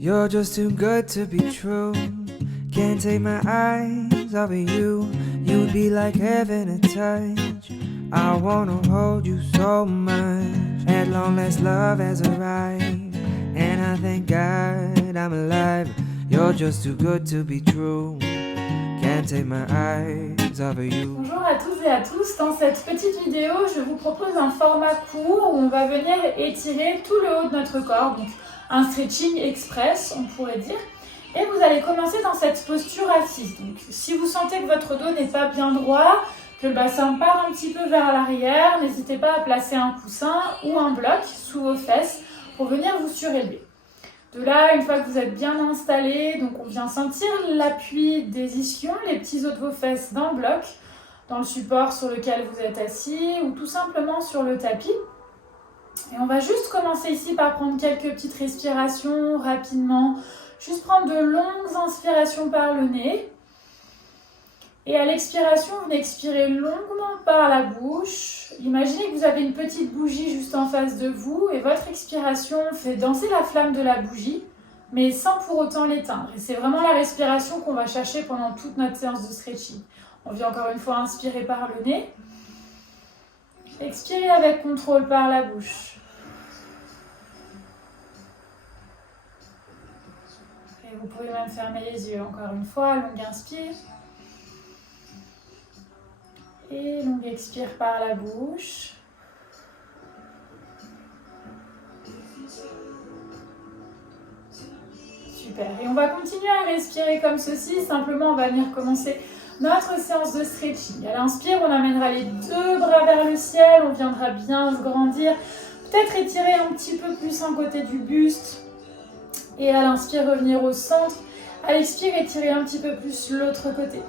You're just too good to be true. Can't take my eyes off of you. You'd be like heaven to touch. I wanna hold you so much. At long last love has arrived, and I thank God I'm alive. You're just too good to be true. Can't take my eyes off of you. Bonjour à tous et à tous, dans cette petite vidéo je vous propose un format court où on va venir étirer tout le haut de notre corps, donc un stretching express on pourrait dire. Et vous allez commencer dans cette posture assise. Donc si vous sentez que votre dos n'est pas bien droit, que le bassin part un petit peu vers l'arrière, n'hésitez pas à placer un coussin ou un bloc sous vos fesses pour venir vous surélever. De là, une fois que vous êtes bien installé, donc on vient sentir l'appui des ischions, les petits os de vos fesses dans le bloc, dans le support sur lequel vous êtes assis ou tout simplement sur le tapis. Et on va juste commencer ici par prendre quelques petites respirations rapidement. Juste prendre de longues inspirations par le nez. Et à l'expiration, vous expirez longuement par la bouche. Imaginez que vous avez une petite bougie juste en face de vous et votre expiration fait danser la flamme de la bougie, mais sans pour autant l'éteindre. Et c'est vraiment la respiration qu'on va chercher pendant toute notre séance de stretching. On vient encore une fois inspirer par le nez. Expirez avec contrôle par la bouche. Et vous pouvez même fermer les yeux encore une fois, longue inspire. Et longue expire par la bouche. Super. Et on va continuer à respirer comme ceci. Simplement, on va venir commencer notre séance de stretching. À l'inspire, on amènera les deux bras vers le ciel. On viendra bien se grandir. Peut-être étirer un petit peu plus un côté du buste. Et à l'inspire, revenir au centre. À l'expire, étirer un petit peu plus l'autre côté.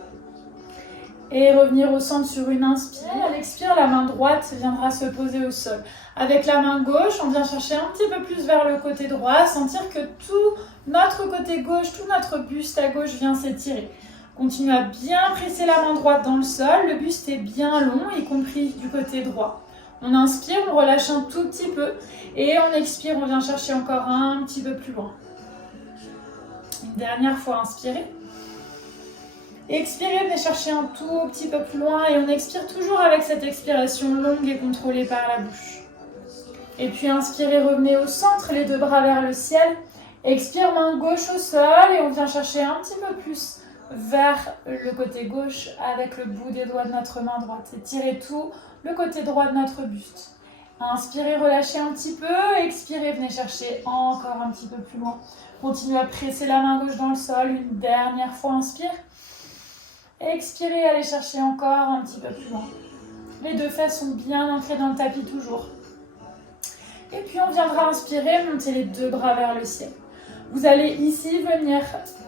Et revenir au centre sur une inspire. À l'expire, la main droite viendra se poser au sol. Avec la main gauche, on vient chercher un petit peu plus vers le côté droit, sentir que tout notre côté gauche, tout notre buste à gauche vient s'étirer. Continuez à bien presser la main droite dans le sol, le buste est bien long, y compris du côté droit. On inspire, on relâche un tout petit peu et on expire, on vient chercher encore un petit peu plus loin. Une dernière fois, inspirez. Expirez, venez chercher un tout petit peu plus loin et on expire toujours avec cette expiration longue et contrôlée par la bouche. Et puis inspirez, revenez au centre, les deux bras vers le ciel. Expire, main gauche au sol et on vient chercher un petit peu plus vers le côté gauche avec le bout des doigts de notre main droite. Étirez tout le côté droit de notre buste. Inspirez, relâchez un petit peu. Expirez, venez chercher encore un petit peu plus loin. Continuez à presser la main gauche dans le sol. Une dernière fois, inspire. Expirez, allez chercher encore un petit peu plus loin. Les deux fesses sont bien ancrées dans le tapis toujours. Et puis on viendra inspirer, monter les deux bras vers le ciel. Vous allez ici venir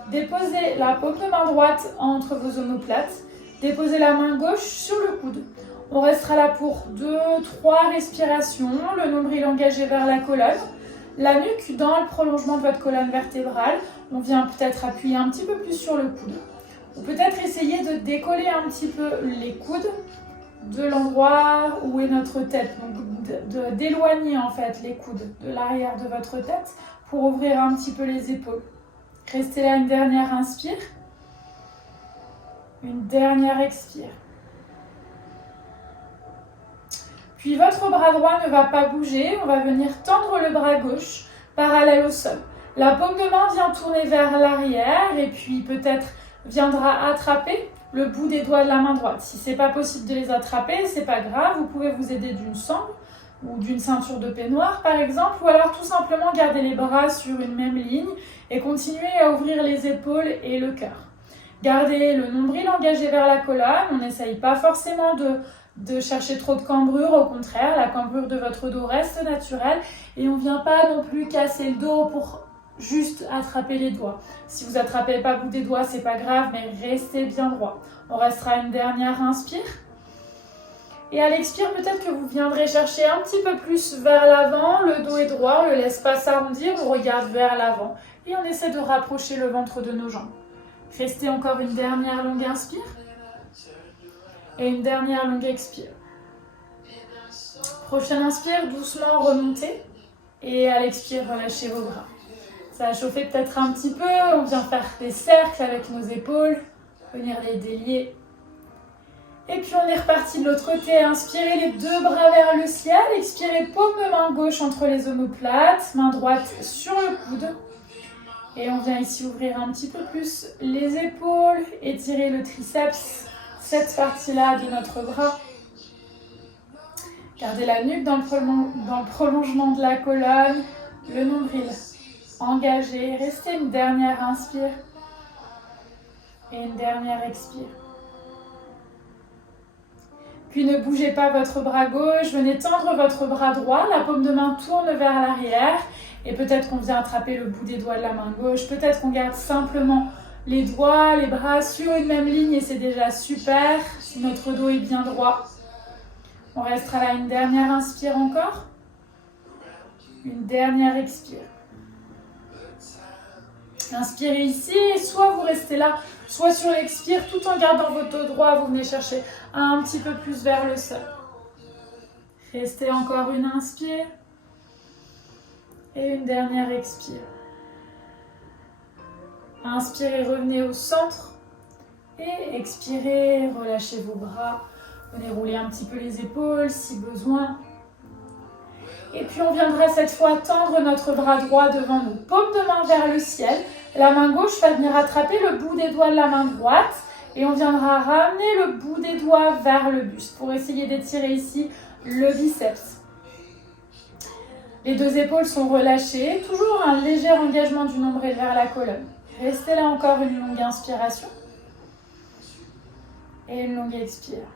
déposer la paume de main droite entre vos omoplates, déposer la main gauche sur le coude. On restera là pour 2-3 respirations, le nombril engagé vers la colonne, la nuque dans le prolongement de votre colonne vertébrale. On vient peut-être appuyer un petit peu plus sur le coude. Ou peut-être essayer de décoller un petit peu les coudes de l'endroit où est notre tête. Donc d'éloigner en fait les coudes de l'arrière de votre tête pour ouvrir un petit peu les épaules. Restez là une dernière inspire. Une dernière expire. Puis votre bras droit ne va pas bouger. On va venir tendre le bras gauche parallèle au sol. La paume de main vient tourner vers l'arrière et puis peut-être viendra attraper le bout des doigts de la main droite. Si ce n'est pas possible de les attraper, c'est pas grave, vous pouvez vous aider d'une sangle ou d'une ceinture de peignoir par exemple, ou alors tout simplement garder les bras sur une même ligne et continuer à ouvrir les épaules et le cœur. Gardez le nombril engagé vers la colonne, on n'essaye pas forcément de chercher trop de cambrure, au contraire, la cambrure de votre dos reste naturelle et on ne vient pas non plus casser le dos pour juste attraper les doigts. Si vous attrapez pas le bout des doigts, c'est pas grave, mais restez bien droit. On restera une dernière inspire. Et à l'expire, peut-être que vous viendrez chercher un petit peu plus vers l'avant. Le dos est droit, on ne le laisse pas s'arrondir, on regarde vers l'avant. Et on essaie de rapprocher le ventre de nos jambes. Restez encore une dernière longue inspire. Et une dernière longue expire. Prochaine inspire, doucement remontez. Et à l'expire, relâchez vos bras. Ça a chauffé peut-être un petit peu. On vient faire des cercles avec nos épaules. Venir les délier. Et puis on est reparti de l'autre côté. Inspirez les deux bras vers le ciel. Expirez, paume de main gauche entre les omoplates. Main droite sur le coude. Et on vient ici ouvrir un petit peu plus les épaules. Étirer le triceps. Cette partie-là de notre bras. Gardez la nuque dans le prolongement de la colonne. Le nombril engagé. Restez une dernière inspire. Et une dernière expire. Puis ne bougez pas votre bras gauche, venez tendre votre bras droit, la paume de main tourne vers l'arrière et peut-être qu'on vient attraper le bout des doigts de la main gauche, peut-être qu'on garde simplement les doigts, les bras sur une même ligne et c'est déjà super si notre dos est bien droit. On restera là une dernière inspire encore, une dernière expire. Inspirez ici, et soit vous restez là, soit sur l'expire, tout en gardant votre dos droit, vous venez chercher un petit peu plus vers le sol. Restez encore une inspire et une dernière expire. Inspirez, revenez au centre et expirez, relâchez vos bras. Venez rouler un petit peu les épaules si besoin. Et puis on viendra cette fois tendre notre bras droit devant nous. Paume de main vers le ciel. La main gauche va venir attraper le bout des doigts de la main droite. Et on viendra ramener le bout des doigts vers le buste pour essayer d'étirer ici le biceps. Les deux épaules sont relâchées. Toujours un léger engagement du nombril vers la colonne. Restez là encore une longue inspiration. Et une longue expire.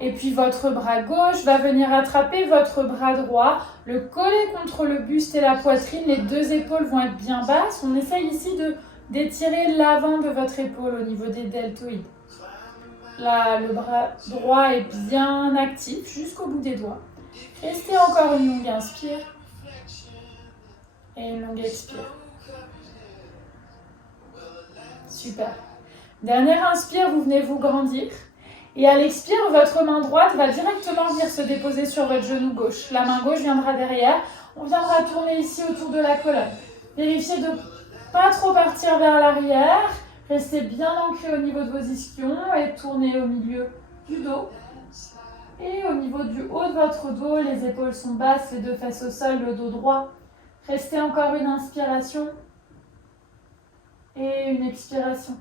Et puis votre bras gauche va venir attraper votre bras droit, le coller contre le buste et la poitrine. Les deux épaules vont être bien basses. On essaye ici d'étirer l'avant de votre épaule au niveau des deltoïdes. Là, le bras droit est bien actif jusqu'au bout des doigts. Restez encore une longue inspire et une longue expire. Super. Dernière inspire, vous venez vous grandir. Et à l'expire, votre main droite va directement venir se déposer sur votre genou gauche. La main gauche viendra derrière. On viendra tourner ici autour de la colonne. Vérifiez de ne pas trop partir vers l'arrière. Restez bien ancré au niveau de vos ischions et tournez au milieu du dos. Et au niveau du haut de votre dos, les épaules sont basses, les deux fesses au sol, le dos droit. Restez encore une inspiration et une expiration.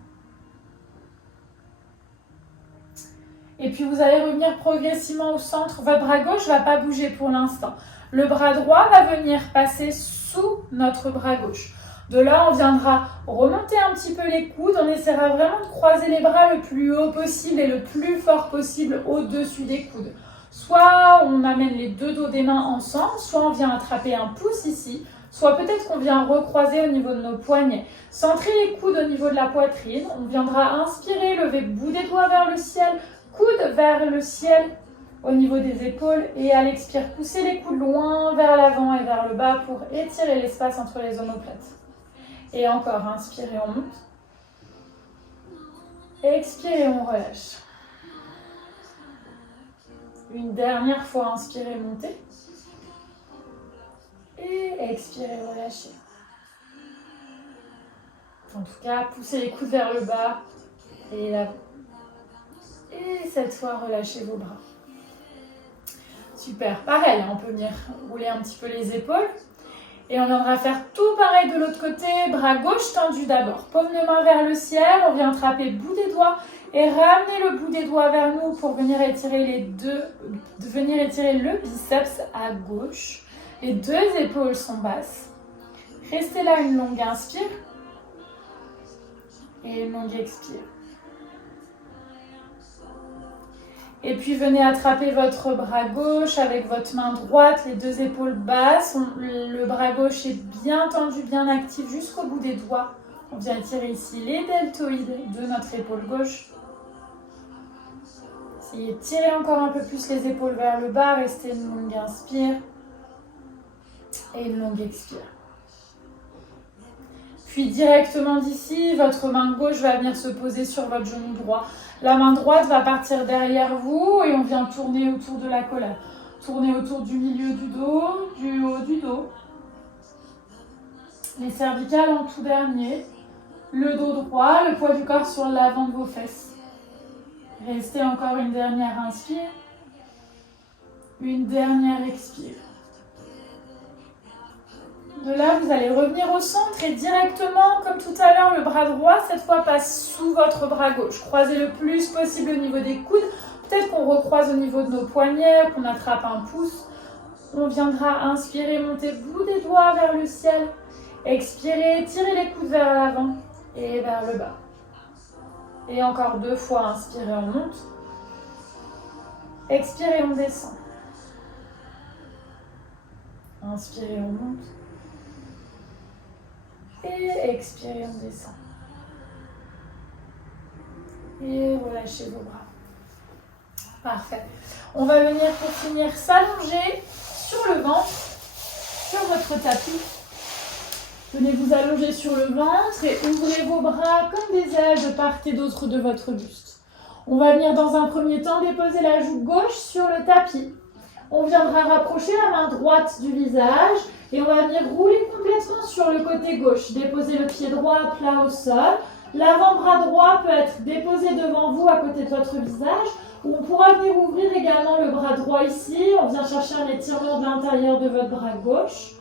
Et puis vous allez revenir progressivement au centre. Votre bras gauche ne va pas bouger pour l'instant. Le bras droit va venir passer sous notre bras gauche. De là, on viendra remonter un petit peu les coudes. On essaiera vraiment de croiser les bras le plus haut possible et le plus fort possible au-dessus des coudes. Soit on amène les deux dos des mains ensemble, soit on vient attraper un pouce ici, soit peut-être qu'on vient recroiser au niveau de nos poignets. Centrez les coudes au niveau de la poitrine. On viendra inspirer, lever le bout des doigts vers le ciel, coude vers le ciel au niveau des épaules et à l'expire, poussez les coudes loin vers l'avant et vers le bas pour étirer l'espace entre les omoplates. Et encore, inspirez, on monte. Expirez, on relâche. Une dernière fois, inspirez, montez. Et expirez, relâchez. En tout cas, poussez les coudes vers le bas et l'avant. Et cette fois, relâchez vos bras. Super, pareil, on peut venir rouler un petit peu les épaules. Et on viendra faire tout pareil de l'autre côté, bras gauche tendu d'abord. Paume de main vers le ciel, on vient attraper le bout des doigts et ramener le bout des doigts vers nous pour venir étirer le biceps à gauche. Les deux épaules sont basses. Restez là une longue inspire et une longue expire. Et puis venez attraper votre bras gauche avec votre main droite, les deux épaules basses. Le bras gauche est bien tendu, bien actif jusqu'au bout des doigts. On vient tirer ici les deltoïdes de notre épaule gauche. Essayez de tirer encore un peu plus les épaules vers le bas. Restez une longue inspire et une longue expire. Puis directement d'ici, votre main gauche va venir se poser sur votre genou droit. La main droite va partir derrière vous et on vient tourner autour de la colonne. Tourner autour du milieu du dos, du haut du dos. Les cervicales en tout dernier. Le dos droit, le poids du corps sur l'avant de vos fesses. Restez encore une dernière inspire. Une dernière expire. De là, vous allez revenir au centre et directement, comme tout à l'heure, le bras droit, cette fois, passe sous votre bras gauche. Croisez le plus possible au niveau des coudes. Peut-être qu'on recroise au niveau de nos poignets, qu'on attrape un pouce. On viendra inspirer, monter le bout des doigts vers le ciel. Expirez, tirez les coudes vers l'avant et vers le bas. Et encore 2 fois, inspirez, on monte. Expirez, on descend. Inspirez, on monte. Et expirez, on descend. Et relâchez vos bras. Parfait. On va venir pour finir s'allonger sur le ventre, sur votre tapis. Venez vous allonger sur le ventre et ouvrez vos bras comme des ailes de part et d'autre de votre buste. On va venir dans un premier temps déposer la joue gauche sur le tapis. On viendra rapprocher la main droite du visage et on va venir rouler complètement sur le côté gauche. Déposez le pied droit à plat au sol. L'avant-bras droit peut être déposé devant vous à côté de votre visage. Ou on pourra venir ouvrir également le bras droit ici. On vient chercher un étirement de l'intérieur de votre bras gauche.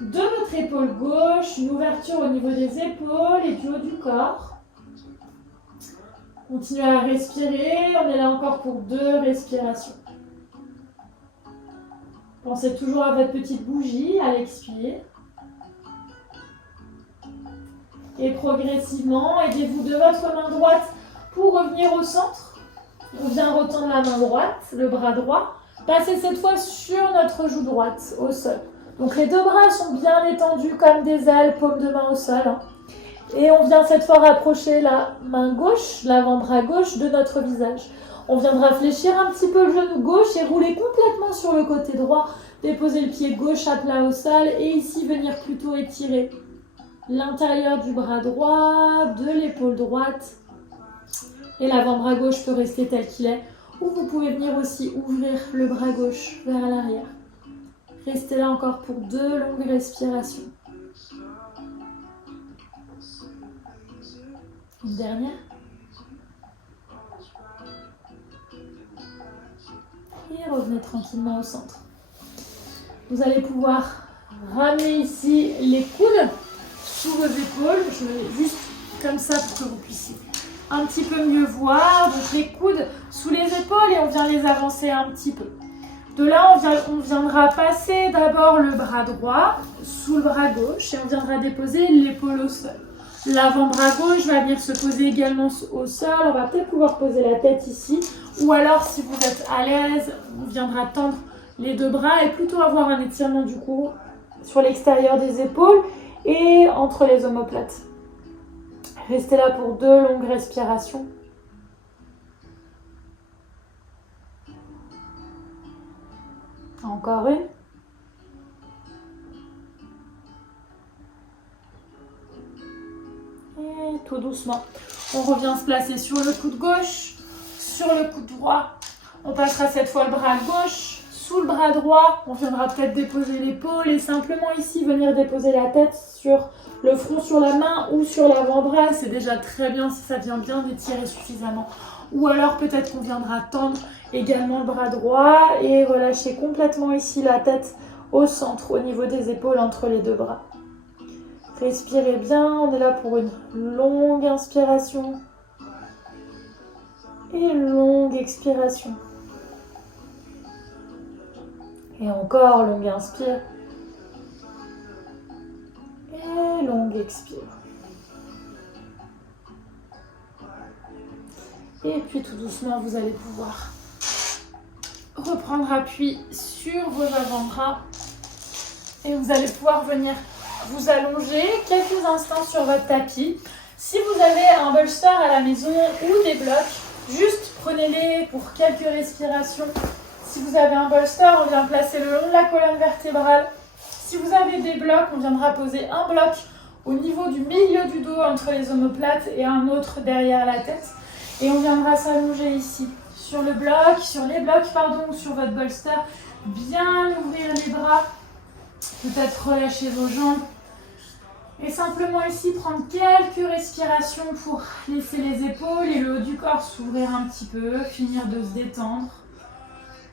De votre épaule gauche, une ouverture au niveau des épaules et du haut du corps. Continuez à respirer. On est là encore pour 2 respirations. Pensez toujours à votre petite bougie à l'expire. Et progressivement, aidez-vous de votre main droite pour revenir au centre. On vient retendre la main droite, le bras droit. Passez cette fois sur notre joue droite, au sol. Donc les 2 bras sont bien étendus comme des ailes, paume de main au sol. Et on vient cette fois rapprocher la main gauche, l'avant-bras gauche de notre visage. On viendra fléchir un petit peu le genou gauche et rouler complètement sur le côté droit. Déposer le pied gauche à plat au sol et ici venir plutôt étirer l'intérieur du bras droit, de l'épaule droite. Et l'avant-bras gauche peut rester tel qu'il est. Ou vous pouvez venir aussi ouvrir le bras gauche vers l'arrière. Restez là encore pour 2 longues respirations. Une dernière. Et revenez tranquillement au centre. Vous allez pouvoir ramener ici les coudes sous vos épaules. Je vais juste comme ça pour que vous puissiez un petit peu mieux voir. Donc les coudes sous les épaules et on vient les avancer un petit peu. De là, on viendra passer d'abord le bras droit sous le bras gauche et on viendra déposer l'épaule au sol. L'avant-bras gauche va venir se poser également au sol. On va peut-être pouvoir poser la tête ici. Ou alors, si vous êtes à l'aise, on viendra tendre les 2 bras et plutôt avoir un étirement du cou sur l'extérieur des épaules et entre les omoplates. Restez là pour 2 longues respirations. Encore une. Et tout doucement, on revient se placer sur le coude gauche, sur le coude droit. On passera cette fois le bras gauche sous le bras droit. On viendra peut-être déposer l'épaule et simplement ici venir déposer la tête sur le front, sur la main ou sur l'avant-bras. C'est déjà très bien si ça vient bien d'étirer suffisamment. Ou alors peut-être qu'on viendra tendre également le bras droit et relâcher complètement ici la tête au centre, au niveau des épaules entre les 2 bras. Respirez bien, on est là pour une longue inspiration et une longue expiration. Et encore, longue inspire et longue expire. Et puis tout doucement, vous allez pouvoir reprendre appui sur vos avant-bras et vous allez pouvoir venir vous allonger quelques instants sur votre tapis. Si vous avez un bolster à la maison ou des blocs, juste prenez-les pour quelques respirations. Si vous avez un bolster, on vient placer le long de la colonne vertébrale. Si vous avez des blocs, on viendra poser un bloc au niveau du milieu du dos entre les omoplates et un autre derrière la tête. Et on viendra s'allonger ici sur le bloc, sur les blocs, ou sur votre bolster. Bien ouvrir les bras. Peut-être relâcher vos jambes Et simplement ici, prendre quelques respirations pour laisser les épaules et le haut du corps s'ouvrir un petit peu, finir de se détendre.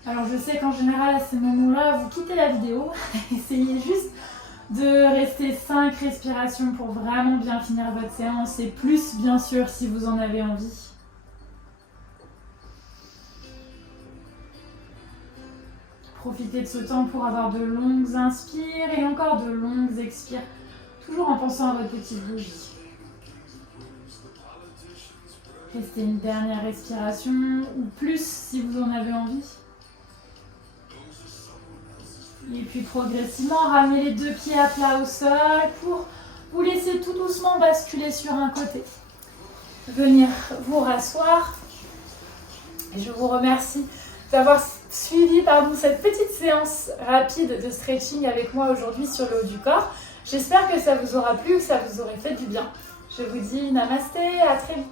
Alors je sais qu'en général, à ces moments-là, vous quittez la vidéo. Essayez juste de rester 5 respirations pour vraiment bien finir votre séance et plus, bien sûr, si vous en avez envie. Profitez de ce temps pour avoir de longues inspires et encore de longues expires. Toujours en pensant à votre petite bougie. Restez une dernière respiration ou plus si vous en avez envie. Et puis progressivement, ramenez les 2 pieds à plat au sol pour vous laisser tout doucement basculer sur un côté. Venir vous rasseoir. Et je vous remercie d'avoir suivi cette petite séance rapide de stretching avec moi aujourd'hui sur le haut du corps. J'espère que ça vous aura plu, que ça vous aurait fait du bien. Je vous dis namasté, à très vite.